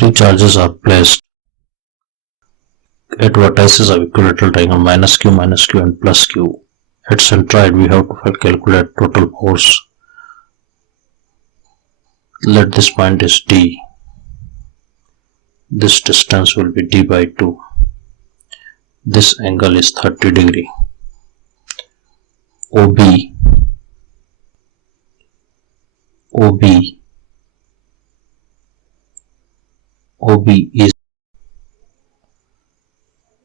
three charges are placed at vertices of equilateral triangle minus q, and plus q. At centroid, we have to calculate total force. Let this point is D. This distance will be D by 2. This angle is 30 degree. OB is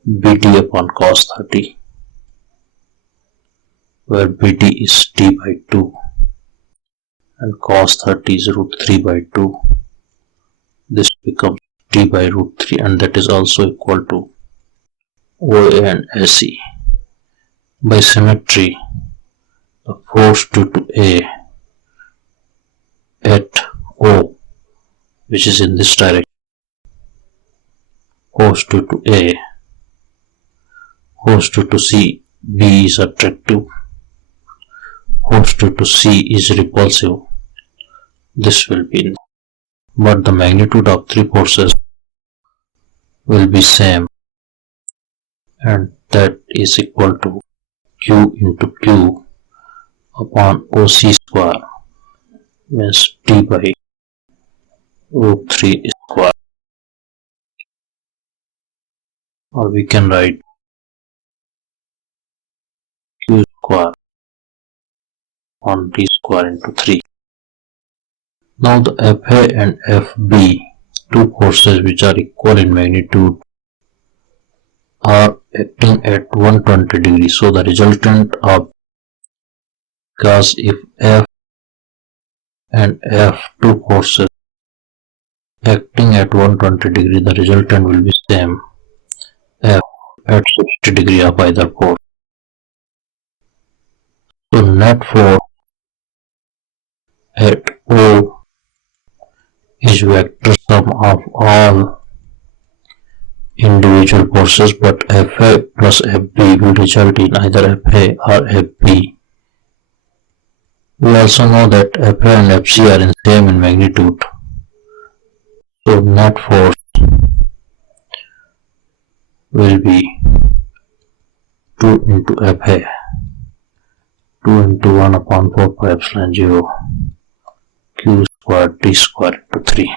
BD upon cos 30, where BD is D by 2 and cos 30 is root 3 by 2. This becomes D by root 3, and that is also equal to OA and AC. By symmetry, the force due to A at O, which is in this direction, force due to A, force due to C, B is attractive, force due to C is repulsive. This will be in, but the magnitude of three forces will be same, and that is equal to Q into Q upon OC square, means D by root 3 square, or we can write Q square on D square into 3. Now the FA and FB, two forces which are equal in magnitude, are acting at 120 degrees. So the resultant of, because if F and F, two forces acting at 120 degree, the resultant will be same, F at 60 degree of either force. So net force at O is vector sum of all individual forces, but FA plus FB will result in either FA or FB. We also know that FA and FC are same in magnitude. So net force will be 2 into FA, 2 into 1 upon 4 pi epsilon 0, Q square D square into 3.